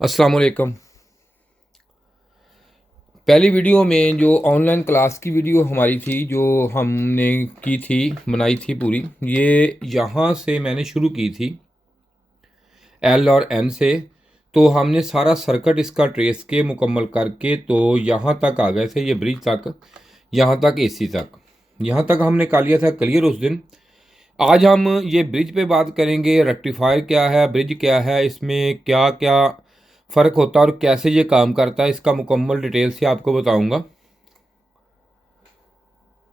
अस्सलाम वालेकुम। पहली वीडियो में जो ऑनलाइन क्लास की वीडियो हमारी थी जो हमने की थी बनाई थी पूरी, ये यहाँ से मैंने शुरू की थी एल और एन से। तो हमने सारा सर्किट इसका ट्रेस के मुकम्मल करके तो यहाँ तक आ गए थे, ये ब्रिज तक, यहाँ तक एसी तक, यहाँ तक हमने कर लिया था क्लियर उस दिन। आज हम ये ब्रिज पे बात करेंगे, रेक्टिफायर क्या है, ब्रिज क्या है, इसमें क्या क्या फ़र्क होता है और कैसे ये काम करता है, इसका मुकम्मल डिटेल से आपको बताऊंगा।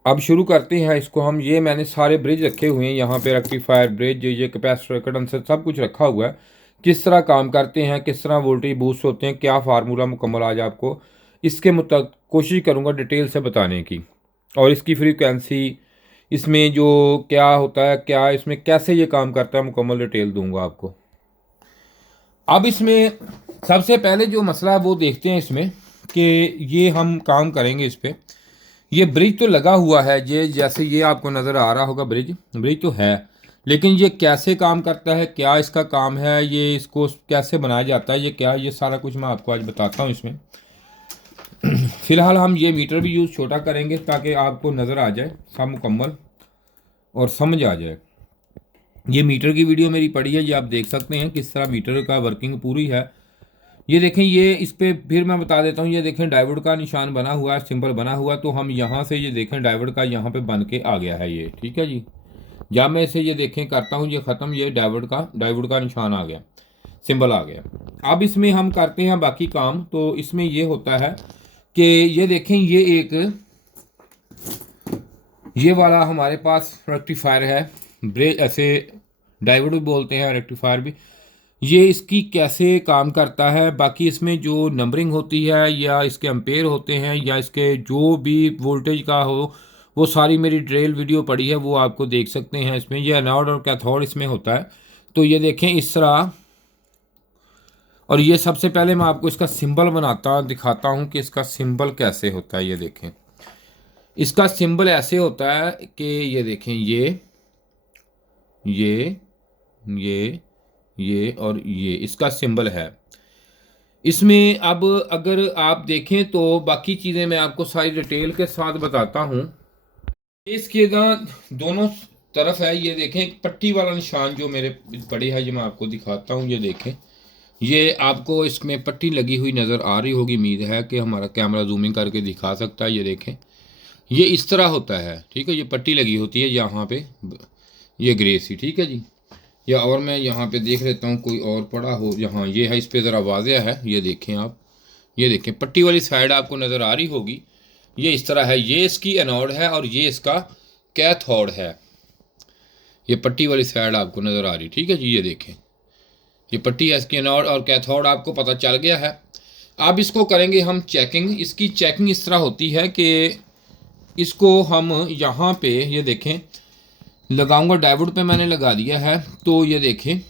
अब शुरू करते हैं इसको हम। ये मैंने सारे ब्रिज रखे हुए हैं यहाँ पे, रेक्टिफायर, ब्रिज, ये कैपेसिटर, कंडेंसर, सब कुछ रखा हुआ है। किस तरह काम करते हैं, किस तरह वोल्टेज बूस्ट होते हैं, क्या फार्मूला मुकम्मल आज आपको इसके मुताबिक कोशिश करूँगा डिटेल से बताने की। और इसकी फ्रीक्वेंसी, इसमें जो क्या होता है, क्या इसमें कैसे ये काम करता है, मुकम्मल डिटेल दूंगा आपको। अब इसमें सबसे पहले जो मसला है वो देखते हैं इसमें कि ये हम काम करेंगे इस पर। ये ब्रिज तो लगा हुआ है, ये जैसे ये आपको नज़र आ रहा होगा, ब्रिज ब्रिज तो है, लेकिन ये कैसे काम करता है, क्या इसका काम है, ये इसको कैसे बनाया जाता है, ये क्या, ये सारा कुछ मैं आपको आज बताता हूँ इसमें। फ़िलहाल हम ये मीटर भी यूज़ छोटा करेंगे ताकि आपको नज़र आ जाए सब मुकम्मल और समझ आ जाए। ये मीटर की वीडियो मेरी पड़ी है, ये आप देख सकते हैं किस तरह मीटर का वर्किंग पूरी है। ये देखें, ये इस पर फिर मैं बता देता हूँ, ये देखें डायोड का निशान बना हुआ है, सिंबल बना हुआ, तो हम यहाँ से ये देखें डायोड का यहाँ पे बन के आ गया है ये, ठीक है जी। जब मैं इसे ये देखें करता हूँ ये ख़त्म, ये डायोड का निशान आ गया, सिंबल आ गया। अब इसमें हम करते हैं बाकी काम। तो इसमें ये होता है कि ये देखें, ये वाला हमारे पास रेक्टिफायर है, ब्रेक ऐसे डायोड भी बोलते हैं, रेक्टिफायर भी। ये इसकी कैसे काम करता है, बाकी इसमें जो नंबरिंग होती है या इसके एम्पेयर होते हैं या इसके जो भी वोल्टेज का हो, वो सारी मेरी ड्रिल वीडियो पड़ी है, वो आपको देख सकते हैं इसमें। ये एनोड और कैथोड इसमें होता है। तो ये देखें इस तरह। और ये सबसे पहले मैं आपको इसका सिंबल दिखाता हूँ कि इसका सिंबल कैसे होता है। ये देखें, इसका सिंबल ऐसे होता है कि ये देखें, ये ये ये और ये इसका सिंबल है इसमें। अब अगर आप देखें तो बाकी चीज़ें मैं आपको सारी डिटेल के साथ बताता हूँ। इसके ना दोनों तरफ है, ये देखें एक पट्टी वाला निशान जो मेरे पड़े है, ये मैं आपको दिखाता हूँ। ये देखें, ये आपको इसमें पट्टी लगी हुई नज़र आ रही होगी, उम्मीद है कि हमारा कैमरा जूमिंग करके दिखा सकता है। ये देखें, ये इस तरह होता है, ठीक है। ये पट्टी लगी होती है यहाँ पे, ये ग्रे सी, ठीक है जी। या और मैं यहाँ पे देख लेता हूँ कोई और पड़ा हो, यहाँ ये है, इस पे ज़रा वाज़ेह है। ये देखें आप, ये देखें पट्टी वाली साइड आपको नज़र आ रही होगी, ये इस तरह है। ये इसकी एनोड है और ये इसका कैथोड है। ये पट्टी वाली साइड आपको नज़र आ रही, ठीक है जी। ये देखें, ये पट्टी है इसकी, एनोड और कैथोड आपको पता चल गया है। अब इसको करेंगे हम चेकिंग। इसकी चेकिंग इस तरह होती है कि इसको हम यहाँ पे ये देखें लगाऊंगा, डायोड पे मैंने लगा दिया है। तो ये देखें,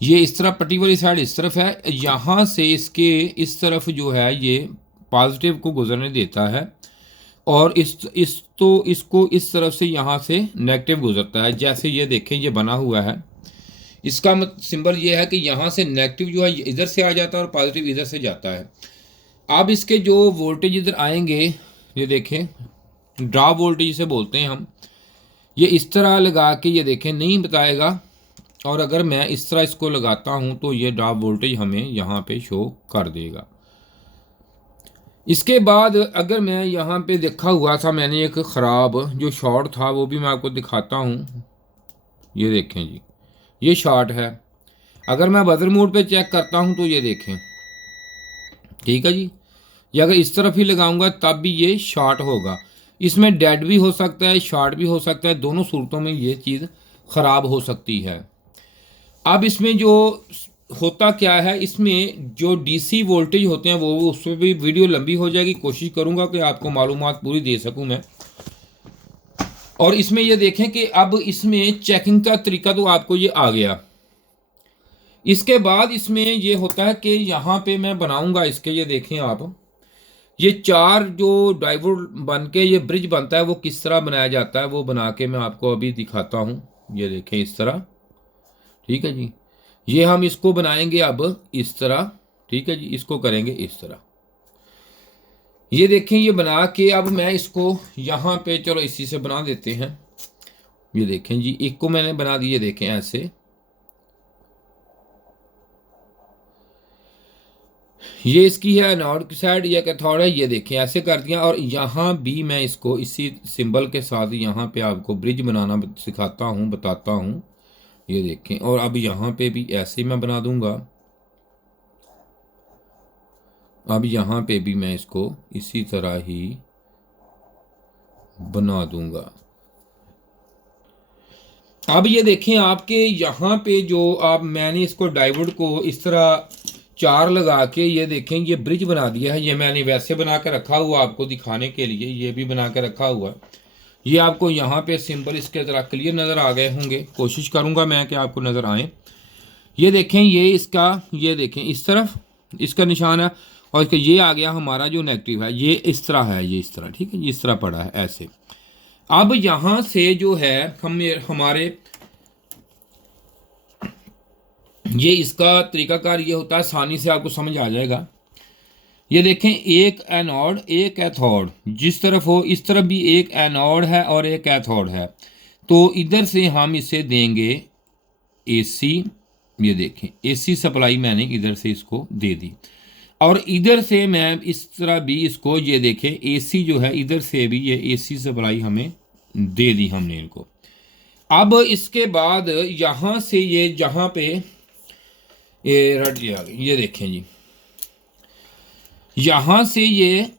ये इस तरह पट्टी वाली साइड इस तरफ है, यहाँ से इसके इस तरफ जो है ये पॉजिटिव को गुजरने देता है और इसको इस तरफ से यहाँ से नेगेटिव गुजरता है। जैसे ये देखें, ये बना हुआ है, इसका सिंबल ये है कि यहाँ से नेगेटिव जो है इधर से आ जाता है और पॉजिटिव इधर से जाता है। अब इसके जो वोल्टेज इधर आएंगे, ये देखें ड्रॉप वोल्टेज इसे बोलते हैं हम। ये इस तरह लगा के ये देखें नहीं बताएगा, और अगर मैं इस तरह इसको लगाता हूँ तो ये ड्रॉप वोल्टेज हमें यहाँ पे शो कर देगा। इसके बाद अगर मैं यहाँ पे देखा हुआ था मैंने एक ख़राब जो शॉर्ट था, वो भी मैं आपको दिखाता हूँ। ये देखें जी, ये शॉर्ट है। अगर मैं बजर मोड पे चेक करता हूँ तो ये देखें, ठीक है जी। ये अगर इस तरफ ही लगाऊंगा तब भी ये शॉर्ट होगा। इसमें डेड भी हो सकता है, शॉर्ट भी हो सकता है, दोनों सूरतों में ये चीज़ ख़राब हो सकती है। अब इसमें जो होता क्या है, इसमें जो डीसी वोल्टेज होते हैं वो उसमें भी वीडियो लंबी हो जाएगी, कोशिश करूंगा कि आपको मालूमात पूरी दे सकूं मैं। और इसमें ये देखें कि अब इसमें चेकिंग का तरीका तो आपको ये आ गया। इसके बाद इसमें ये होता है कि यहाँ पे मैं बनाऊंगा इसके, ये देखें आप, ये चार जो डायोड बन के ये ब्रिज बनता है वो किस तरह बनाया जाता है, वो बना के मैं आपको अभी दिखाता हूँ। ये देखें इस तरह, ठीक है जी। ये हम इसको बनाएंगे अब इस तरह, ठीक है जी। इसको करेंगे इस तरह, ये देखें ये बना के अब मैं इसको यहाँ पे चलो इसी से बना देते हैं। ये देखें जी, एक को मैंने बना दिया, देखें ऐसे, ये इसकी है नॉर्थ की साइड, ये कैथोड है, ये देखें ऐसे कर दिया। और यहाँ भी मैं इसको इसी सिंबल के साथ यहाँ पे आपको ब्रिज बनाना सिखाता हूँ, बताता हूँ। ये देखें, और अब यहाँ पे भी ऐसे मैं बना दूंगा। अब यहाँ पे भी मैं इसको इसी तरह ही बना दूंगा। अब ये देखें आपके यहाँ पे जो आप मैंने इसको डायोड को इस तरह 4 लगा के ये देखें ये ब्रिज बना दिया है। ये मैंने वैसे बना के रखा हुआ आपको दिखाने के लिए, ये भी बना के रखा हुआ। ये आपको यहाँ पे सिंबल इसके तरह क्लियर नज़र आ गए होंगे, कोशिश करूँगा मैं कि आपको नज़र आए। ये देखें ये इसका, ये देखें इस तरफ इसका निशान है, और इसका ये आ गया हमारा जो नेगेटिव है, ये इस तरह है, ये इस तरह, ठीक है, इस तरह पड़ा है ऐसे। अब यहाँ से जो है हमारे ये इसका तरीकाकार ये होता है, आसानी से आपको समझ आ जाएगा। ये देखें एक एनोड एक कैथोड, जिस तरफ हो इस तरफ भी एक एनोड है और एक कैथोड है, तो इधर से हम इसे देंगे एसी। ये देखें एसी सप्लाई मैंने इधर से इसको दे दी, और इधर से मैं इस तरह भी इसको, ये देखें एसी जो है इधर से भी ये एसी सप्लाई हमें दे दी हमने इनको। अब इसके बाद यहाँ से ये जहाँ पे ये रट आ गई, ये देखें जी, यहाँ से ये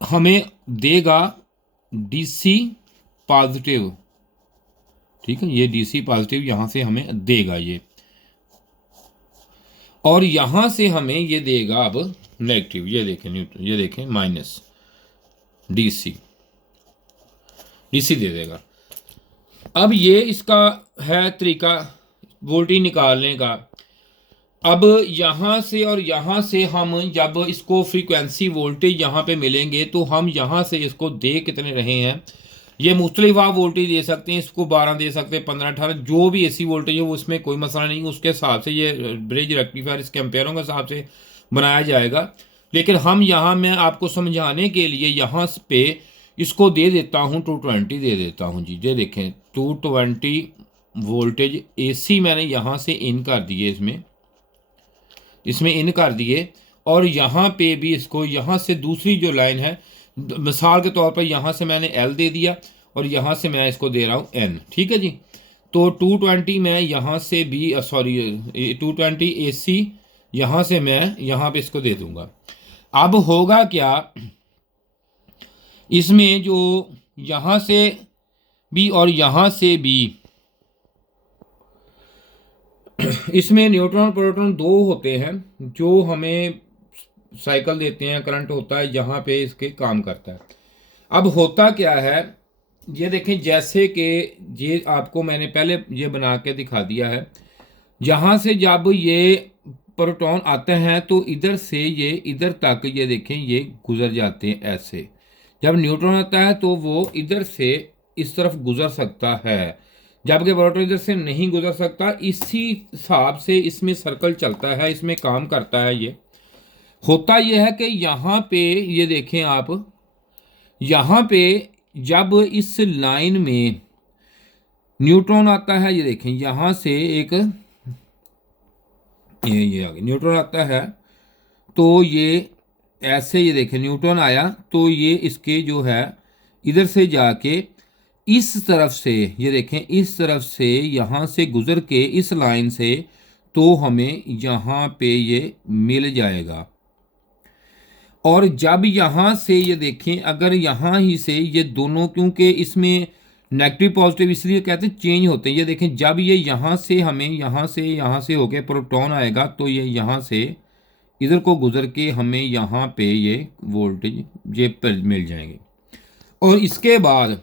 हमें देगा डीसी पॉजिटिव, ठीक है, ये डीसी पॉजिटिव यहाँ से हमें देगा ये, और यहाँ से हमें ये देगा अब नेगेटिव। ये देखें न्यूट्रल, ये देखें माइनस डीसी, डीसी दे देगा। अब ये इसका है तरीका वोल्टेज निकालने का। अब यहाँ से और यहाँ से हम जब इसको फ्रीक्वेंसी वोल्टेज यहाँ पे मिलेंगे तो हम यहाँ से इसको दे कितने रहे हैं, ये मुख्तलिफ आप वोल्टेज दे सकते हैं, इसको 12 दे सकते हैं, 15 18, जो भी एसी वोल्टेज हो उसमें कोई मसला नहीं, उसके हिसाब से ये ब्रिज रेक्टिफायर इसके एम्पेयरों के हिसाब से बनाया जाएगा। लेकिन हम यहाँ मैं आपको समझाने के लिए यहाँ पे इसको दे देता हूँ 220 दे देता हूँ जी। ये देखें 220 वोल्टेज एसी मैंने यहाँ से इन कर दिए, इसमें इन कर दिए, और यहाँ पे भी इसको यहाँ से दूसरी जो लाइन है मिसाल के तौर पर यहाँ से मैंने L दे दिया और यहाँ से मैं इसको दे रहा हूँ N, ठीक है जी। तो 220 मैं यहाँ से भी 220 AC यहाँ से मैं यहाँ पे इसको दे दूँगा। अब होगा क्या, इसमें जो यहाँ से भी और यहाँ से भी इसमें न्यूट्रॉन प्रोटॉन 2 होते हैं जो हमें साइकिल देते हैं, करंट होता है जहाँ पे इसके काम करता है। अब होता क्या है, ये देखें जैसे कि ये आपको मैंने पहले ये बना के दिखा दिया है, जहाँ से जब ये प्रोटॉन आते हैं तो इधर से ये इधर तक ये देखें ये गुजर जाते हैं ऐसे। जब न्यूट्रॉन आता है तो वो इधर से इस तरफ गुजर सकता है, जबकि प्रोटॉन इधर से नहीं गुजर सकता। इसी हिसाब से इसमें सर्कल चलता है, इसमें काम करता है। ये होता यह है कि यहाँ पे ये देखें आप, यहाँ पे जब इस लाइन में न्यूट्रॉन आता है, ये देखें यहाँ से एक ये आगे न्यूट्रॉन आता है, तो ये ऐसे ये देखें न्यूट्रॉन आया तो ये इसके जो है इधर से जाके इस तरफ से ये देखें इस तरफ से यहाँ से गुजर के इस लाइन से तो हमें यहाँ पे ये मिल जाएगा। और जब यहाँ से ये देखें अगर यहाँ ही से ये दोनों, क्योंकि इसमें नेगेटिव पॉजिटिव इसलिए कहते हैं चेंज होते हैं, ये देखें जब ये यहाँ से हमें यहाँ से होके प्रोटॉन आएगा तो ये यहाँ से इधर को गुजर के हमें यहाँ पे ये वोल्टेज ये पर मिल जाएंगे। और इसके बाद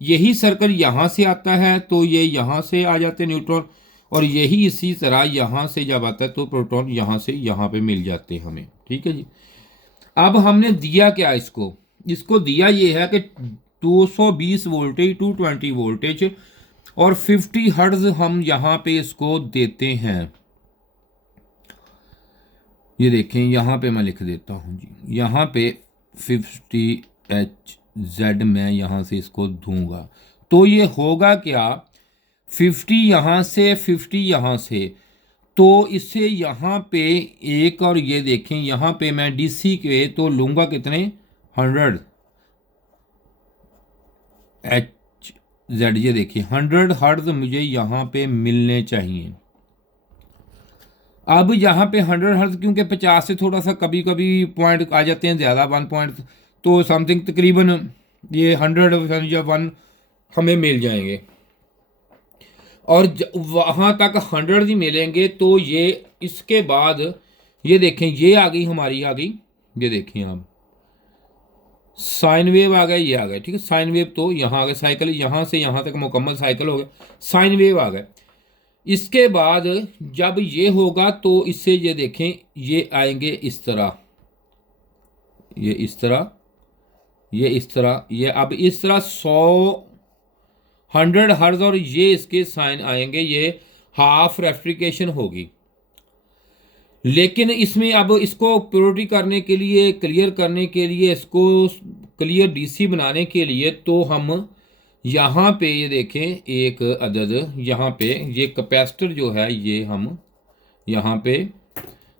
यही सर्कल यहाँ से आता है तो ये यहाँ से आ जाते हैं न्यूट्रॉन, और यही इसी तरह यहाँ से जब आता है तो प्रोटॉन यहाँ से यहाँ पे मिल जाते हैं हमें, ठीक है जी। अब हमने दिया क्या इसको दिया ये है कि 220 वोल्टेज 220 वोल्टेज और 50 हर्ट्ज हम यहाँ पे इसको देते हैं। ये देखें यहाँ पे मैं लिख देता हूँ जी, यहाँ पे 50Hz मैं यहाँ से इसको दूंगा तो ये होगा क्या, 50 यहाँ से 50 यहाँ से, तो इससे यहाँ पे एक, और ये देखें यहाँ पे मैं डीसी के तो लूँगा कितने 100Hz। ये देखिए 100 हर्ट्ज मुझे यहाँ पे मिलने चाहिए। अब यहाँ पे 100 हर्ट्ज क्योंकि 50 से थोड़ा सा कभी कभी पॉइंट आ जाते हैं ज़्यादा, 1 पॉइंट, तो समथिंग तकरीबन ये 100 या 1 हमें मिल जाएंगे। और वहाँ तक 100 ही मिलेंगे तो ये इसके बाद ये देखें ये आ गई हमारी, आ गई, ये देखें आप साइन वेव आ गया, ये आ गया, ठीक है। साइन वेव तो यहाँ आ गया, साइकिल यहाँ से यहाँ तक मुकम्मल साइकिल हो गया, साइन वेव आ गया। इसके बाद जब ये होगा तो इससे ये देखें ये आएंगे इस तरह, ये इस तरह, ये इस तरह, ये अब इस तरह 100 हर्ट्ज, और ये इसके साइन आएंगे, ये हाफ रेफ्रिकेशन होगी। लेकिन इसमें अब इसको प्योरिटी करने के लिए, क्लियर करने के लिए, इसको क्लियर डीसी बनाने के लिए, तो हम यहाँ पे ये देखें एक अदद यहाँ पे ये कैपेसिटर जो है ये हम यहाँ पे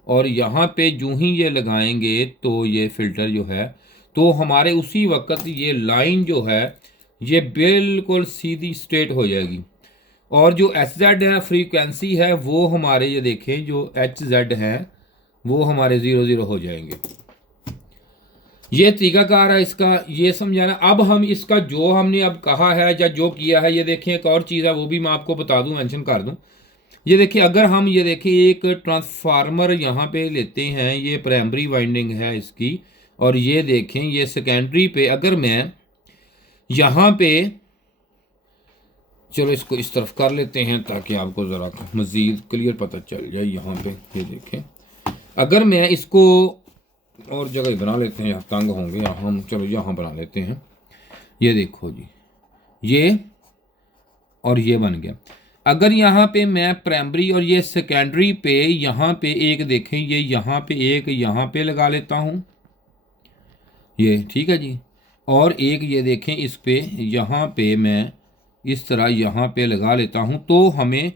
और यहाँ पे जो ही ये लगाएंगे तो ये फ़िल्टर जो है तो हमारे उसी वक्त ये लाइन जो है ये बिल्कुल सीधी स्ट्रेट हो जाएगी। और जो HZ है फ्रीक्वेंसी है वो हमारे ये देखें जो HZ है वो हमारे 00 हो जाएंगे। ये तरीकाकार है इसका, ये समझाना। अब हम इसका जो हमने अब कहा है या जो किया है, ये देखें एक और चीज़ है वो भी मैं आपको बता दूं, मेंशन कर दूं। ये देखिए अगर हम ये देखें एक ट्रांसफार्मर यहाँ पे लेते हैं, ये प्राइमरी वाइंडिंग है इसकी, और ये देखें ये सेकेंडरी पे, अगर मैं यहाँ पे, चलो इसको इस तरफ कर लेते हैं ताकि आपको ज़रा मज़ीद क्लियर पता चल जाए। यहाँ पे ये देखें अगर मैं इसको और जगह बना लेते हैं, यहाँ तंग होंगे, यहाँ हम चलो यहाँ बना लेते हैं। ये देखो जी ये और ये बन गया। अगर यहाँ पे मैं प्राइमरी और ये सेकेंडरी पे यहाँ पे एक देखें, ये यहाँ पे एक यहाँ पे लगा लेता हूँ, ये ठीक है जी। और एक ये देखें इस पे यहाँ पे मैं इस तरह यहाँ पे लगा लेता हूँ, तो हमें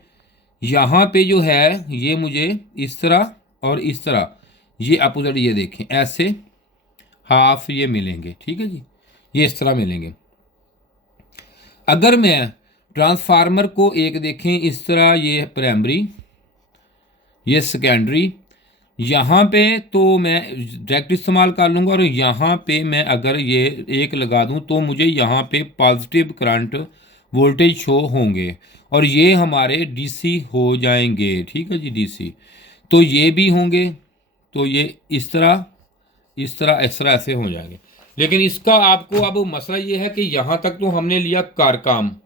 यहाँ पे जो है ये मुझे इस तरह और इस तरह ये अपोजिट ये देखें ऐसे हाफ ये मिलेंगे, ठीक है जी, ये इस तरह मिलेंगे। अगर मैं ट्रांसफार्मर को एक देखें इस तरह, ये प्राइमरी ये सेकेंडरी, यहाँ पे तो मैं डायरेक्ट इस्तेमाल कर लूँगा, और यहाँ पे मैं अगर ये एक लगा दूँ तो मुझे यहाँ पे पॉजिटिव करंट वोल्टेज शो होंगे और ये हमारे डीसी हो जाएंगे, ठीक है जी, डीसी। तो ये भी होंगे, तो ये इस तरह इस तरह इस तरह ऐसे हो जाएंगे। लेकिन इसका आपको अब मसला ये है कि यहाँ तक तो हमने लिया कारकाम।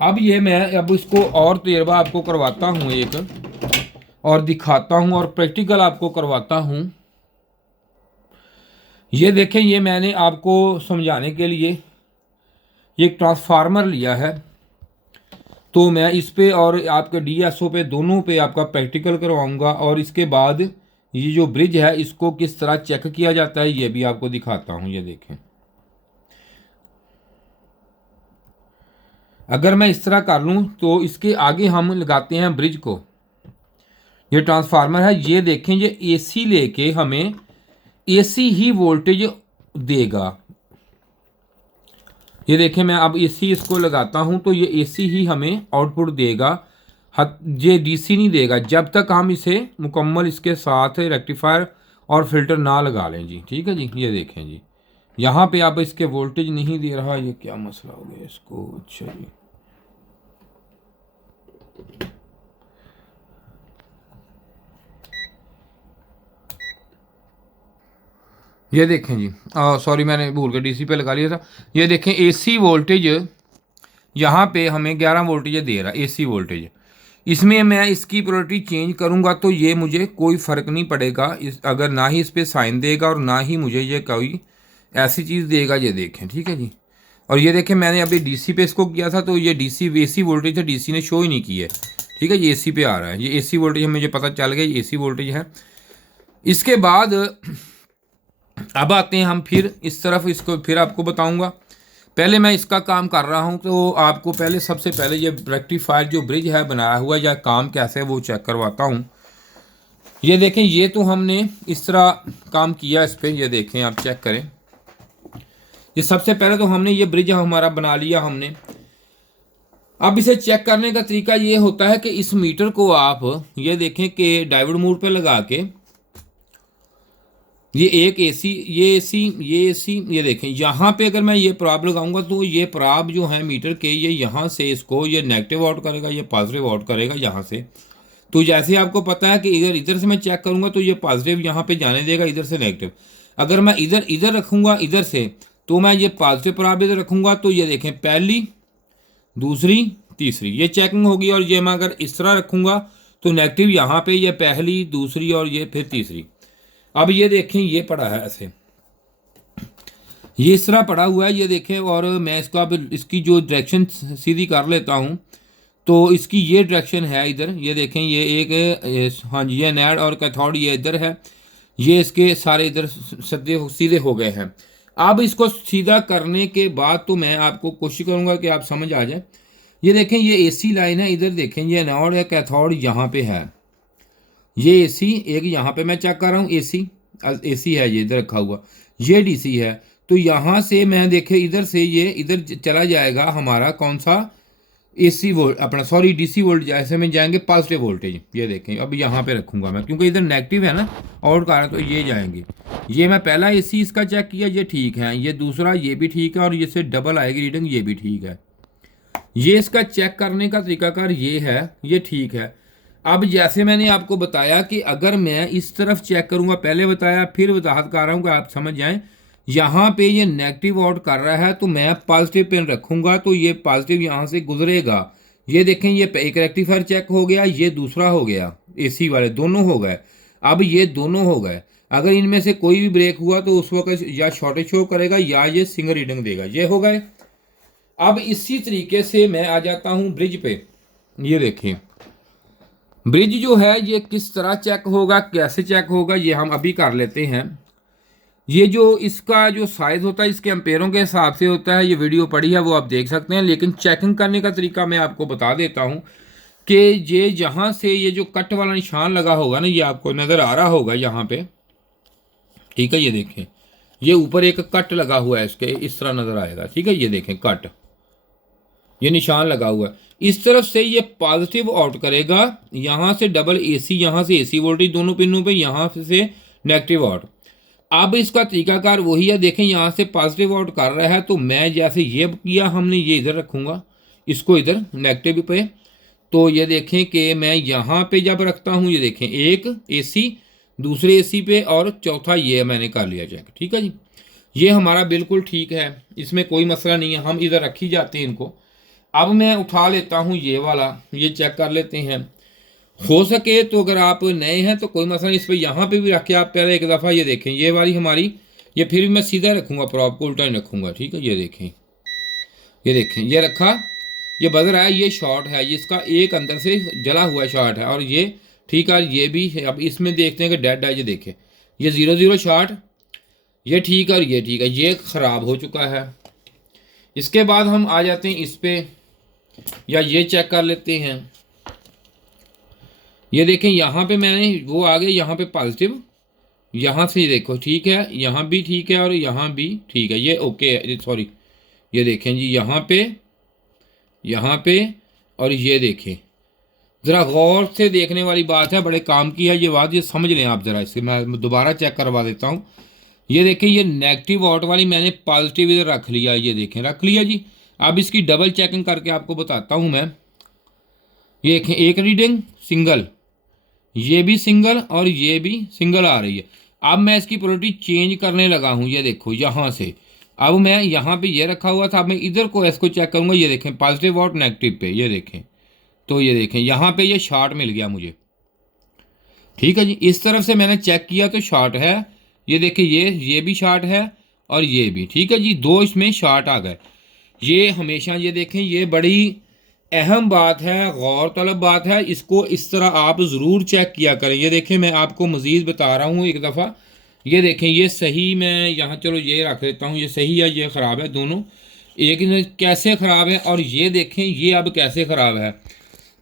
अब ये मैं अब इसको और तजर्बा आपको करवाता हूँ एक, और दिखाता हूँ और प्रैक्टिकल आपको करवाता हूँ। ये देखें ये मैंने आपको समझाने के लिए एक ट्रांसफार्मर लिया है, तो मैं इस पे और आपके DSO पे दोनों पे आपका प्रैक्टिकल करवाऊंगा, और इसके बाद ये जो ब्रिज है इसको किस तरह चेक किया जाता है ये भी आपको दिखाता हूँ। ये देखें अगर मैं इस तरह कर लूँ तो इसके आगे हम लगाते हैं ब्रिज को। ये ट्रांसफार्मर है, ये देखें ये AC लेके हमें AC ही वोल्टेज देगा। ये देखें मैं अब AC इसको लगाता हूँ तो ये AC ही हमें आउटपुट देगा, ये DC नहीं देगा जब तक हम इसे मुकम्मल इसके साथ रेक्टिफायर और फिल्टर ना लगा लें जी, ठीक है जी। ये देखें जी यहाँ पे अब इसके वोल्टेज नहीं दे रहा, ये क्या मसला हो गया इसको। अच्छा जी ये देखें जी, सॉरी मैंने भूल के DC पे लगा लिया था। ये देखें AC वोल्टेज यहाँ पे हमें 11 वोल्टेज दे रहा है AC वोल्टेज। इसमें मैं इसकी प्रायोरिटी चेंज करूँगा तो ये मुझे कोई फ़र्क नहीं पड़ेगा, इस अगर ना ही इस पर साइन देगा और ना ही मुझे ये कोई ऐसी चीज़ देगा। ये देखें ठीक है जी। और ये देखें मैंने अभी DC पे इसको किया था तो ये DC AC वोल्टेज था, DC ने शो ही नहीं की है, ठीक है, ये AC पे आ रहा है, ये AC वोल्टेज मुझे पता चल गया, ये AC वोल्टेज है। इसके बाद अब आते हैं हम फिर इस तरफ, इसको फिर आपको बताऊंगा। पहले मैं इसका काम कर रहा हूं, तो आपको पहले सबसे पहले ये रेक्टिफायर जो ब्रिज है बनाया हुआ या काम कैसे है वो चेक करवाता हूं। ये देखें, ये तो हमने इस तरह काम किया इस पर, ये देखें आप चेक करें। ये सबसे पहले तो हमने ये ब्रिज हमारा बना लिया हमने। अब इसे चेक करने का तरीका ये होता है कि इस मीटर को आप ये देखें कि डायोड मोड पे लगा के, ये एक AC, ये AC, ये देखें यहाँ पे अगर मैं ये प्रॉब लगाऊंगा तो ये प्रॉब जो है मीटर के, ये यहाँ से इसको ये नेगेटिव आउट करेगा, ये पॉजिटिव आउट करेगा यहाँ से। तो जैसे आपको पता है कि इधर से मैं चेक करूँगा तो ये पॉजिटिव यहाँ पे जाने देगा, इधर से नेगेटिव। अगर मैं इधर रखूँगा इधर से, तो मैं ये पॉजिटिव प्रॉब इधर रखूँगा तो ये देखें पहली, दूसरी, तीसरी, ये चेकिंग होगी। और ये मैं अगर इस तरह रखूँगा तो नेगेटिव यहाँ पे, ये पहली, दूसरी और ये फिर तीसरी। अब ये देखें, ये पड़ा है ऐसे, ये इस तरह पड़ा हुआ है, ये देखें। और मैं इसको अब इसकी जो डायरेक्शन सीधी कर लेता हूँ, तो इसकी ये डायरेक्शन है इधर, ये देखें, ये एक, हाँ जी, ये नेड और कैथोड ये इधर है, ये इसके सारे इधर सीधे हो गए हैं। अब इसको सीधा करने के बाद तो मैं आपको कोशिश करूँगा कि आप समझ आ जाए। ये देखें, ये AC लाइन है, इधर देखें, ये नोड या कैथोड यहाँ पे है, ये AC एक यहाँ पे मैं चेक कर रहा हूँ, AC है ये इधर रखा हुआ, ये DC है। तो यहाँ से मैं देखे इधर से ये इधर चला जाएगा हमारा कौन सा AC वोल्ट, अपना सॉरी DC वोल्ट, जैसे में जाएंगे पॉजिटिव वोल्टेज। ये देखें, अब यहाँ पे रखूँगा मैं क्योंकि इधर नेगेटिव है ना आउट कर रहा है, तो ये जाएंगे। ये मैं पहला AC इसका चेक किया, ये ठीक है, ये दूसरा ये भी ठीक है, और ये से डबल आएगी रीडिंग, ये भी ठीक है। ये इसका चेक करने का तरीकाकार ये है, ये ठीक है। अब जैसे मैंने आपको बताया कि अगर मैं इस तरफ चेक करूंगा, पहले बताया फिर वजाहत कर रहा हूं कि आप समझ जाएं, यहाँ पे ये नेगेटिव आउट कर रहा है तो मैं पॉजिटिव पिन रखूंगा तो ये पॉजिटिव यहाँ से गुजरेगा। ये देखें, ये एक रेक्टिफायर चेक हो गया, ये दूसरा हो गया, AC वाले दोनों हो गए। अब ये दोनों हो गए, अगर इनमें से कोई भी ब्रेक हुआ तो उस वक्त या शॉर्टेज शो करेगा या ये सिंगल रीडिंग देगा, ये हो गए। अब इसी तरीके से मैं आ जाता हूँ ब्रिज पे। ये देखिए, ब्रिज जो है ये किस तरह चेक होगा, कैसे चेक होगा, ये हम अभी कर लेते हैं। ये जो इसका जो साइज़ होता है इसके एम्पेयरों के हिसाब से होता है, ये वीडियो पड़ी है वो आप देख सकते हैं। लेकिन चेकिंग करने का तरीका मैं आपको बता देता हूँ कि ये जहाँ से ये जो कट वाला निशान लगा होगा ना, ये आपको नज़र आ रहा होगा यहाँ पे, ठीक है। ये देखें, ये ऊपर एक कट लगा हुआ है, इसके इस तरह नज़र आएगा, ठीक है। ये देखें कट, ये निशान लगा हुआ है, इस तरफ से ये पॉजिटिव आउट करेगा, यहाँ से डबल AC, यहाँ से AC वोल्टेज दोनों पिनों पे, यहाँ से नेगेटिव आउट। अब इसका तरीकाकार वही है, देखें यहाँ से पॉजिटिव आउट कर रहा है तो मैं जैसे ये किया हमने, ये इधर रखूँगा, इसको इधर नेगेटिव पे। तो ये देखें कि मैं यहाँ पे जब रखता हूँ, ये देखें एक AC, दूसरे AC पे, और चौथा ये मैंने कर लिया चेक, ठीक है जी। ये हमारा बिल्कुल ठीक है, इसमें कोई मसला नहीं है, हम इधर रखी जाते हैं इनको। अब मैं उठा लेता हूँ ये वाला, ये चेक कर लेते हैं। हो सके तो अगर आप नए हैं तो कोई मसला नहीं, इस पर यहाँ पे भी रख के आप पहले एक दफ़ा ये देखें, ये वाली हमारी, ये फिर भी मैं सीधा रखूँगा, प्रॉप को उल्टा ही रखूँगा, ठीक है। ये देखें, ये देखें, ये रखा, ये बज रहा है, ये शॉर्ट है, ये इसका एक अंदर से जला हुआ शॉर्ट है, और ये ठीक है, ये भी है। अब इसमें देखते हैं कि डेड है, ये देखें, ये 0-0 शॉर्ट, ये ठीक है और ये ठीक है, ये ख़राब हो चुका है। इसके बाद हम आ जाते हैं इस पर, या ये चेक कर लेते हैं। ये देखें, यहाँ पे मैंने वो आ गए, यहाँ पे पॉजिटिव, यहाँ से देखो ठीक है, यहाँ भी ठीक है और यहाँ भी ठीक है, ये ओके है, सॉरी। ये देखें जी, यहाँ पे और ये देखें, ज़रा गौर से देखने वाली बात है, बड़े काम की है ये बात, ये समझ लें आप ज़रा। इससे मैं दोबारा चेक करवा देता हूँ। ये देखें, ये नेगेटिव आउट वाली मैंने पॉजिटिव इधर रख लिया, ये देखें रख लिया जी। अब इसकी डबल चेकिंग करके आपको बताता हूँ मैं। ये देखें, एक रीडिंग सिंगल, ये भी सिंगल और ये भी सिंगल आ रही है। अब मैं इसकी पोलैरिटी चेंज करने लगा हूँ, ये देखो यहाँ से। अब मैं यहाँ पे ये रखा हुआ था, अब मैं इधर को इसको चेक करूँगा, ये देखें पॉजिटिव आउट नेगेटिव पे, ये देखें, तो ये देखें यहाँ पे ये शॉर्ट मिल गया मुझे, ठीक है जी। इस तरफ से मैंने चेक किया तो शॉर्ट है, ये देखें, ये भी शॉर्ट है और ये भी, ठीक है जी, दो इसमें शॉर्ट आ गए। ये हमेशा ये देखें, ये बड़ी अहम बात है, गौर तलब बात है, इसको इस तरह आप ज़रूर चेक किया करें। ये देखें, मैं आपको मज़ीद बता रहा हूँ एक दफ़ा। ये देखें, ये सही, मैं यहाँ चलो ये रख देता हूँ, ये सही है, ये ख़राब है, दोनों एक कैसे ख़राब है। और ये देखें, ये अब कैसे ख़राब है।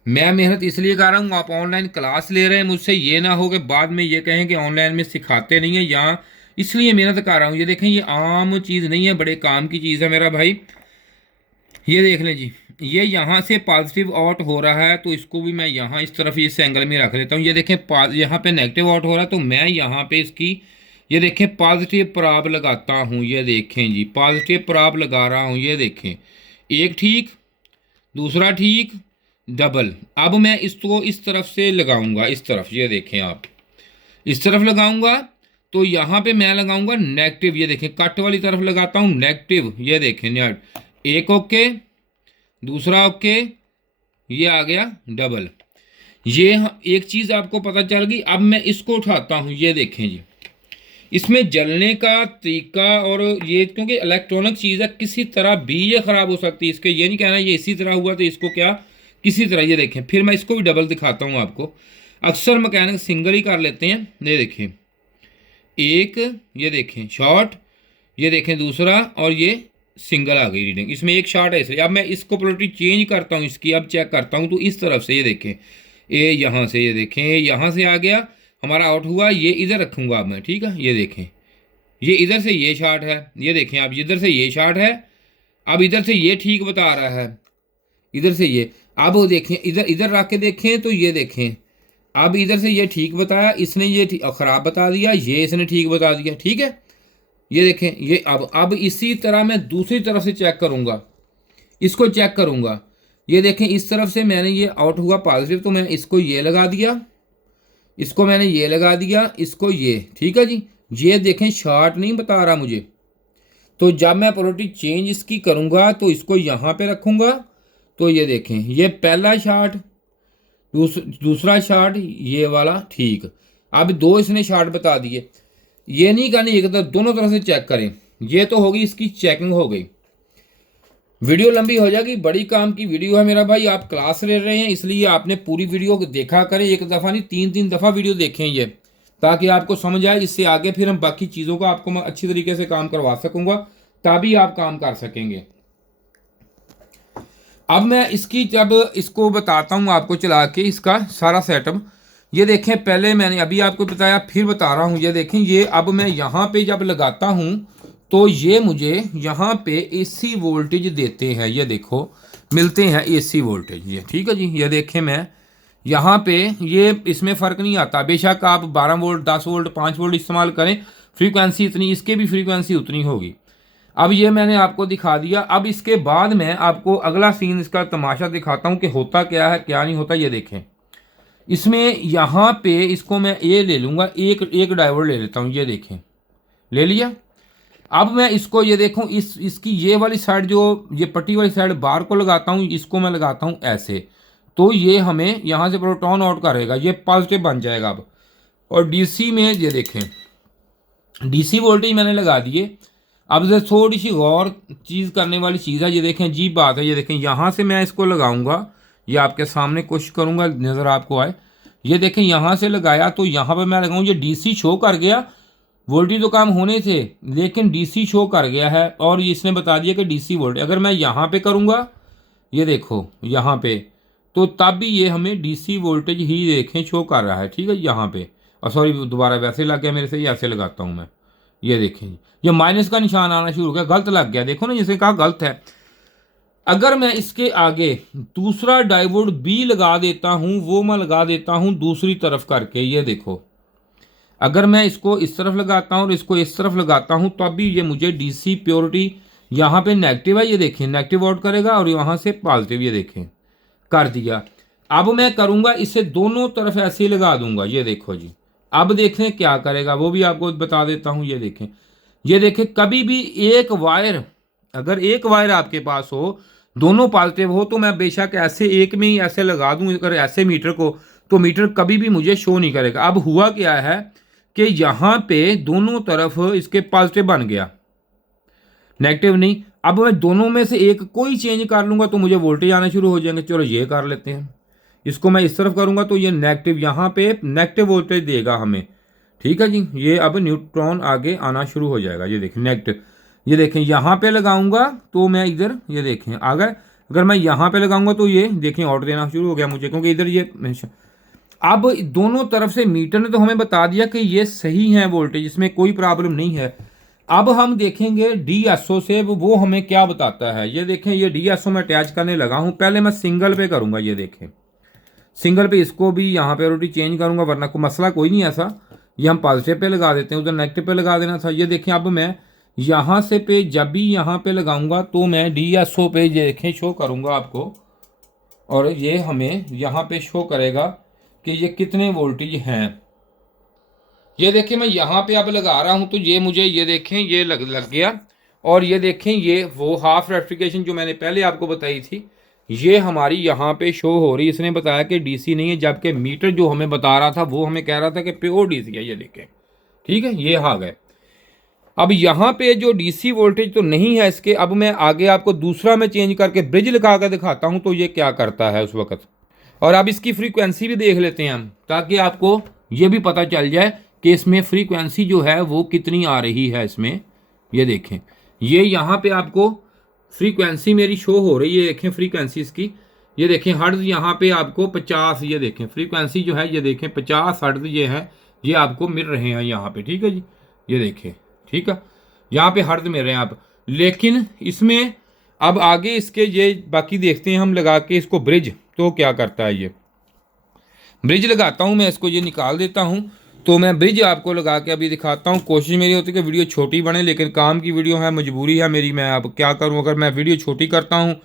मैं मेहनत इसलिए कर रहा हूँ, आप ऑनलाइन क्लास ले रहे हैं मुझसे, ये ना हो कि बाद में ये कहें कि ऑनलाइन में सिखाते नहीं है, यहाँ इसलिए मेहनत कर रहा हूँ। ये देखें, ये आम चीज़ नहीं है, बड़े काम की चीज़ है मेरा भाई। ये देख लें जी, ये यहाँ से पॉजिटिव आउट हो रहा है, तो इसको भी मैं यहाँ इस तरफ इस एंगल में रख देता हूँ। ये देखें, यहाँ पे नेगेटिव आउट हो रहा है, तो मैं यहाँ पे इसकी, ये देखें, पॉजिटिव प्रभाव लगाता हूँ। ये देखें जी, पॉजिटिव प्रभाव लगा रहा हूँ। ये देखें, एक ठीक, दूसरा ठीक, डबल। अब मैं इसको इस तरफ से लगाऊंगा, इस तरफ, ये देखें आप, इस तरफ लगाऊंगा तो यहाँ पे मैं लगाऊंगा नेगेटिव। ये देखें, कट वाली तरफ लगाता हूँ नेगेटिव। ये देखें, एक ओके, दूसरा ओके, ये आ गया डबल। ये एक चीज़ आपको पता चल गई। अब मैं इसको उठाता हूँ। ये देखें जी, इसमें जलने का तरीका, और ये क्योंकि इलेक्ट्रॉनिक चीज़ है, किसी तरह भी ये ख़राब हो सकती है। इसके ये नहीं कहना ये इसी तरह हुआ तो इसको क्या किसी तरह। ये देखें, फिर मैं इसको भी डबल दिखाता हूँ आपको। अक्सर मैकेनिक सिंगल ही कर लेते हैं। ये देखें, एक, ये देखें शॉर्ट, ये देखें दूसरा, और ये सिंगल आ गई रीडिंग। इसमें एक शॉर्ट है, इसलिए अब मैं इसको पोलरिटी चेंज करता हूँ इसकी, अब चेक करता हूँ तो इस तरफ से, ये देखें, ये यहाँ से, ये देखें यहाँ से आ गया हमारा आउट हुआ। ये इधर रखूँगा अब मैं, ठीक है। ये देखें, ये इधर से ये शॉर्ट है, ये देखें अब इधर से ये शॉर्ट है। अब इधर से ये ठीक बता रहा है, इधर से ये। अब वो देखें, इधर इधर रख के देखें तो ये देखें, अब इधर से ये ठीक बताया इसने, ये ख़राब बता दिया, ये इसने ठीक बता दिया, ठीक है। ये देखें, ये अब इसी तरह मैं दूसरी तरफ से चेक करूँगा, इसको चेक करूँगा। ये देखें, इस तरफ से मैंने ये आउट हुआ पॉजिटिव, तो मैंने इसको ये लगा दिया, इसको मैंने ये लगा दिया, इसको ये, ठीक है जी। ये देखें, शॉर्ट नहीं बता रहा मुझे। तो जब मैं पोलरिटी चेंज इसकी करूँगा तो इसको यहाँ पे रखूँगा, तो ये देखें, ये पहला शॉर्ट, दूसरा शॉर्ट, ये वाला ठीक। अब दो इसने शॉर्ट बता दिए। ये नहीं करनी, एक तरफ दोनों तरफ से चेक करें। ये तो होगी, इसकी चेकिंग हो गई। वीडियो लंबी हो जाएगी, बड़ी काम की वीडियो है मेरा भाई। आप क्लास ले रहे हैं इसलिए आपने पूरी वीडियो देखा करें, एक दफ़ा नहीं 3-3 दफ़ा वीडियो देखें ये, ताकि आपको समझ आए। इससे आगे फिर हम बाकी चीज़ों का आपको मैं अच्छी तरीके से काम करवा सकूँगा, तभी आप काम कर सकेंगे। अब मैं इसकी जब इसको बताता हूँ आपको चला के इसका सारा सेटअप। ये देखें, पहले मैंने अभी आपको बताया, फिर बता रहा हूँ। ये देखें, ये अब मैं यहाँ पे जब लगाता हूँ तो ये मुझे यहाँ पे एसी वोल्टेज देते हैं। ये देखो, मिलते हैं एसी वोल्टेज, ये ठीक है जी। ये देखें, मैं यहाँ पे ये इसमें फ़र्क नहीं आता, बेशक आप 12 वोल्ट, 10 वोल्ट, 5 वोल्ट इस्तेमाल करें, फ्रीक्वेंसी इतनी, इसके भी फ्रीक्वेंसी उतनी होगी। अब ये मैंने आपको दिखा दिया। अब इसके बाद मैं आपको अगला सीन, इसका तमाशा दिखाता हूँ कि होता क्या है क्या नहीं होता। ये देखें, इसमें यहाँ पे इसको मैं ये ले लूँगा, एक डायोड ले लेता हूँ। ये देखें, ले लिया। अब मैं इसको, ये देखूँ, इसकी ये वाली साइड, जो ये पट्टी वाली साइड बार को लगाता हूँ, इसको मैं लगाता हूँ ऐसे, तो ये हमें यहाँ से प्रोटॉन आउट करेगा, ये पॉजिटिव बन जाएगा अब। और डीसी में ये देखें, डीसी वोल्टेज मैंने लगा दिए। अब से थोड़ी सी गौर चीज़ करने वाली चीज़ है। ये देखें, अजीब बात है। ये देखें, यहाँ से मैं इसको लगाऊंगा, ये आपके सामने कोशिश करूँगा नज़र आपको आए। ये देखें, यहाँ से लगाया तो यहाँ पर मैं लगाऊँ, ये डीसी शो कर गया। वोल्टेज तो काम होने थे, लेकिन डीसी शो कर गया है, और इसने बता दिया कि डीसी वोल्टेज। अगर मैं यहाँ पे करूँगा, ये देखो यहाँ पे, तो तब भी ये हमें डीसी वोल्टेज ही देखें शो कर रहा है, ठीक है। यहाँ पे, और सॉरी दोबारा वैसे लग गया मेरे से, ये ऐसे लगाता हूँ मैं। ये देखें, ये माइनस का निशान आना शुरू हो गया, गलत लग गया, देखो ना, जिसे कहा गलत है। अगर मैं इसके आगे दूसरा डायोड बी लगा देता हूँ, वो मैं लगा देता हूँ दूसरी तरफ करके, ये देखो, अगर मैं इसको इस तरफ लगाता हूँ और इसको इस तरफ लगाता हूँ, तो अभी ये मुझे डीसी प्योरिटी यहाँ पे नेगेटिव है, ये देखें, नेगेटिव आउट करेगा, और यहाँ से पॉजिटिव, ये देखें, कर दिया। अब मैं करूँगा, इसे दोनों तरफ ऐसे ही लगा दूंगा। ये देखो जी, अब देखें क्या करेगा, वो भी आपको बता देता हूँ। ये देखें, ये देखें, कभी भी एक वायर, अगर एक वायर आपके पास हो, दोनों पॉजिटिव हो, तो मैं बेशक ऐसे एक में ही ऐसे लगा दूँ, अगर ऐसे मीटर को, तो मीटर कभी भी मुझे शो नहीं करेगा। अब हुआ क्या है कि यहाँ पे दोनों तरफ इसके पॉजिटिव बन गया, नेगेटिव नहीं। अब मैं दोनों में से एक कोई चेंज कर लूँगा तो मुझे वोल्टेज आना शुरू हो जाएंगे। चलो ये कर लेते हैं, इसको मैं इस तरफ करूँगा तो ये नेगेटिव, यहाँ पे नेगेटिव वोल्टेज देगा हमें। ठीक है जी, ये अब न्यूट्रॉन आगे आना शुरू हो जाएगा। ये देखें नेगेटिव, ये देखें यहाँ पे लगाऊंगा तो मैं इधर, ये देखें अगर मैं यहाँ पे लगाऊंगा तो ये देखें आउट देना शुरू हो गया मुझे, क्योंकि इधर ये अब दोनों तरफ से मीटर ने तो हमें बता दिया कि ये सही है वोल्टेज, इसमें कोई प्रॉब्लम नहीं है। अब हम देखेंगे DSO से वो हमें क्या बताता है। ये देखें ये DSO में अटैच करने लगा हूँ। पहले मैं सिंगल पे करूँगा, ये देखें सिंगल पे, इसको भी यहाँ पे रोटी चेंज करूँगा, वरना कोई मसला कोई नहीं ऐसा। ये हम पॉजिटिव पे लगा देते हैं, उधर नेगेटिव पे लगा देना था। ये देखें अब मैं यहाँ से पे जब भी यहाँ पे लगाऊंगा तो मैं DSO पे ये देखें शो करूँगा आपको, और ये हमें यहाँ पे शो करेगा कि ये कितने वोल्टेज हैं। ये देखें मैं यहाँ पे अब लगा रहा हूँ तो ये मुझे ये देखें ये लग गया, और ये देखें ये वो हाफ रेक्टिफिकेशन जो मैंने पहले आपको बताई थी ये हमारी यहाँ पे शो हो रही है। इसने बताया कि DC नहीं है, जबकि मीटर जो हमें बता रहा था वो हमें कह रहा था कि प्योर DC है। ये देखें ठीक है, ये आ गए। अब यहाँ पे जो DC वोल्टेज तो नहीं है इसके, अब मैं आगे आपको दूसरा मैं चेंज करके ब्रिज लगा कर दिखाता हूँ तो ये क्या करता है उस वक्त। और अब इसकी फ्रीक्वेंसी भी देख लेते हैं हम, ताकि आपको ये भी पता चल जाए कि इसमें फ्रीक्वेंसी जो है वो कितनी आ रही है इसमें। ये देखें ये यहाँ पे आपको फ्रीक्वेंसी मेरी शो हो रही है, देखें फ्रीक्वेंसी इसकी। ये देखें हर्ट्ज यहाँ पे आपको 50, ये देखें फ्रीक्वेंसी जो है ये देखें 50 हर्ट्ज ये है, ये आपको मिल रहे हैं यहाँ पे। ठीक है जी, ये देखें ठीक है, यहाँ पे हर्ट्ज मिल रहे हैं आप। लेकिन इसमें अब आगे इसके ये बाकी देखते हैं हम लगा के इसको ब्रिज, तो क्या करता है ये ब्रिज लगाता हूँ मैं, इसको ये निकाल देता हूँ। तो मैं ब्रिज आपको लगा के अभी दिखाता हूँ। कोशिश मेरी होती है कि वीडियो छोटी बने, लेकिन काम की वीडियो है, मजबूरी है मेरी, मैं अब क्या करूँ। अगर मैं वीडियो छोटी करता हूँ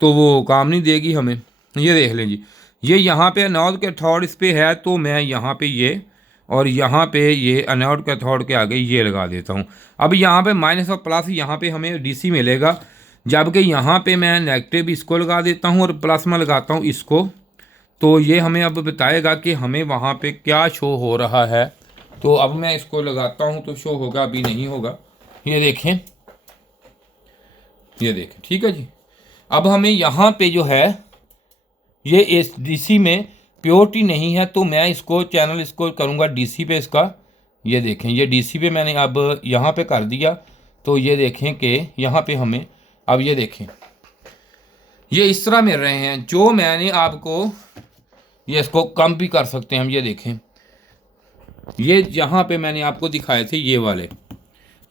तो वो काम नहीं देगी हमें। ये देख लें जी, ये यहाँ पे एनोड कैथोड इस पर है, तो मैं यहाँ पे ये और यहाँ पे ये एनोड कैथोड के आगे ये लगा देता हूँ। अब यहाँ पे माइनस और प्लस यहाँ पे हमें DC मिलेगा, जबकि यहाँ पे मैं नेगेटिव इसको लगा देता हूँ और प्लस में लगाता हूँ इसको। तो ये हमें अब बताएगा कि हमें वहाँ पे क्या शो हो रहा है। तो अब मैं इसको लगाता हूँ तो शो होगा, अभी नहीं होगा। ये देखें, ये देखें ठीक है जी। अब हमें यहाँ पे जो है ये इस DC में प्योरिटी नहीं है, तो मैं इसको चैनल इसको करूँगा DC पे इसका। ये देखें ये DC पे मैंने अब यहाँ पे कर दिया, तो ये देखें कि यहाँ पे हमें अब ये देखें ये इस तरह मिल रहे हैं। जो मैंने आपको ये इसको कम भी कर सकते हैं हम। ये देखें ये यहाँ पे मैंने आपको दिखाए थे ये वाले,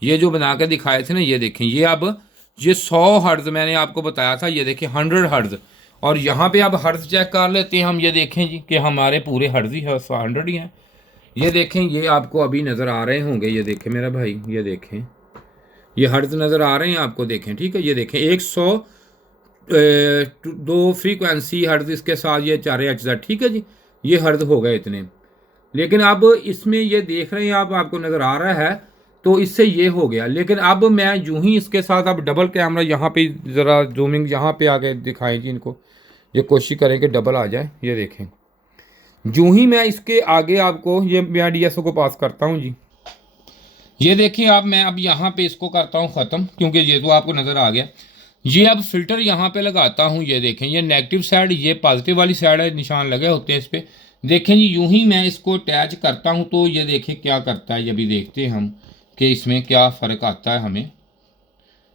ये जो बना के दिखाए थे ना, ये देखें ये अब ये 100 हर्ट्ज मैंने आपको बताया था, ये देखें 100 हर्ट्ज। और यहाँ पे अब हर्ट्ज चेक कर लेते हैं हम। ये देखें जी कि हमारे पूरे हर्ट्ज ही 100 ही हैं। ये देखें ये आपको अभी नज़र आ रहे होंगे, ये देखें मेरा भाई, ये देखें ये हर्ट्ज नज़र आ रहे हैं आपको, देखें ठीक है। ये देखें 102 फ्रीक्वेंसी हर्ट्ज इसके साथ ये 4 HZ, ठीक है जी, ये हर्ट्ज हो गए इतने। लेकिन अब इसमें ये देख रहे हैं आप, आपको नज़र आ रहा है, तो इससे ये हो गया। लेकिन अब मैं यूं ही इसके साथ अब डबल कैमरा यहाँ पे ज़रा जूमिंग यहाँ पे आके दिखाएं जी इनको, ये कोशिश करें कि डबल आ जाए। ये देखें यूं ही मैं इसके आगे आपको ये मैं DSO को पास करता हूँ जी। ये देखिए आप, मैं अब यहाँ पे इसको करता हूँ ख़त्म, क्योंकि ये तो आपको नज़र आ गया। ये अब फिल्टर यहाँ पे लगाता हूँ। ये देखें ये नेगेटिव साइड, ये पॉजिटिव वाली साइड है, निशान लगे होते हैं इस पर। देखें जी यूं ही मैं इसको अटैच करता हूँ तो ये देखें क्या करता है। ये भी देखते हैं हम कि इसमें क्या फ़र्क आता है हमें।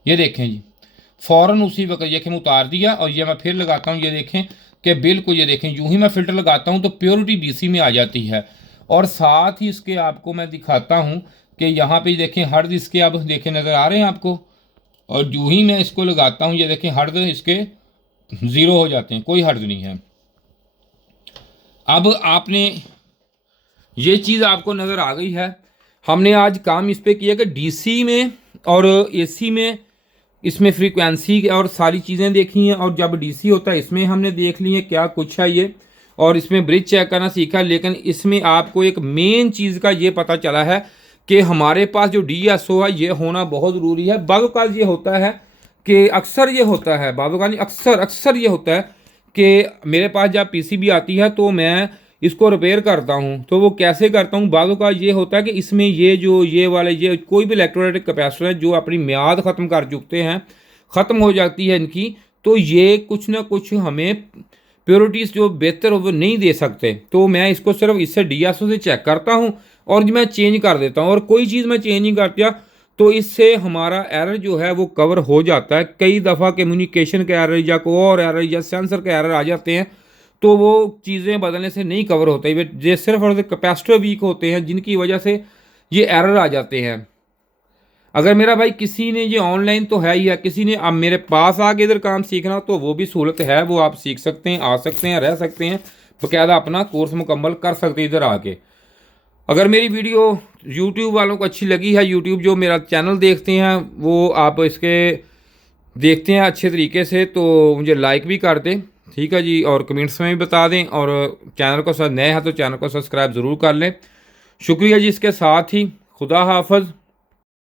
ये देखें जी फ़ौरन उसी वक्त ये मैं उतार दिया और ये मैं फिर लगाता हूँ। ये देखें कि बिल्कुल ये देखें यूं ही मैं फ़िल्टर लगाता हूँ तो प्योरिटी DC में आ जाती है। और साथ ही इसके आपको मैं दिखाता हूँ कि यहाँ पे देखें हर्ट्ज इसके अब देखें नज़र आ रहे हैं आपको। और यूं ही मैं इसको लगाता हूँ, ये देखें हर्ट्ज इसके 0 हो जाते हैं, कोई हर्ट्ज नहीं है। अब आपने ये चीज़ आपको नज़र आ गई है। हमने आज काम इस पे किया कि DC में और AC में इसमें फ्रीक्वेंसी और सारी चीज़ें देखी हैं, और जब DC होता है इसमें हमने देख ली है क्या कुछ है ये, और इसमें ब्रिज चेक करना सीखा। लेकिन इसमें आपको एक मेन चीज़ का ये पता चला है कि हमारे पास जो DSO है ये होना बहुत ज़रूरी है। बाज़ ये होता है कि अक्सर ये होता है, बाज़ अक्सर ये होता है कि मेरे पास जब PCB आती है तो मैं इसको रिपेयर करता हूँ। तो वो कैसे करता हूँ, बाज़ ये होता है कि इसमें ये जो ये वाले ये कोई भी इलेक्ट्रोलाइटिक कैपेसिटर है जो अपनी मियाद ख़त्म कर चुकते हैं, ख़त्म हो जाती है इनकी, तो ये कुछ ना कुछ हमें प्योरिटीज़ जो बेहतर हो वो नहीं दे सकते। तो मैं इसको सिर्फ इससे DSO से चेक करता हूँ और मैं चेंज कर देता हूँ, और कोई चीज़ मैं चेंज नहीं करता तो इससे हमारा एरर जो है वो कवर हो जाता है। कई दफ़ा कम्युनिकेशन का एरर या कोई और एरर या सेंसर के एरर आ जाते हैं, तो वो चीज़ें बदलने से नहीं कवर होते, ये सिर्फ और सिर्फ कैपेसिटर वीक होते हैं जिनकी वजह से ये एरर आ जाते हैं। अगर मेरा भाई किसी ने ये ऑनलाइन तो है ही है, किसी ने अब मेरे पास आके इधर काम सीखना तो वो भी सहूलत है, वो आप सीख सकते हैं, आ सकते हैं, रह सकते हैं, बाकायदा अपना कोर्स मुकम्मल कर सकते हैं इधर आके। अगर मेरी वीडियो यूट्यूब वालों को अच्छी लगी है, यूट्यूब जो मेरा चैनल देखते हैं वो आप इसके देखते हैं अच्छे तरीके से, तो मुझे लाइक भी कर दें, ठीक है जी, और कमेंट्स में भी बता दें, और चैनल को नए हैं तो चैनल को सब्सक्राइब ज़रूर कर लें। शुक्रिया जी। इसके साथ ही खुदा हाफ़िज़।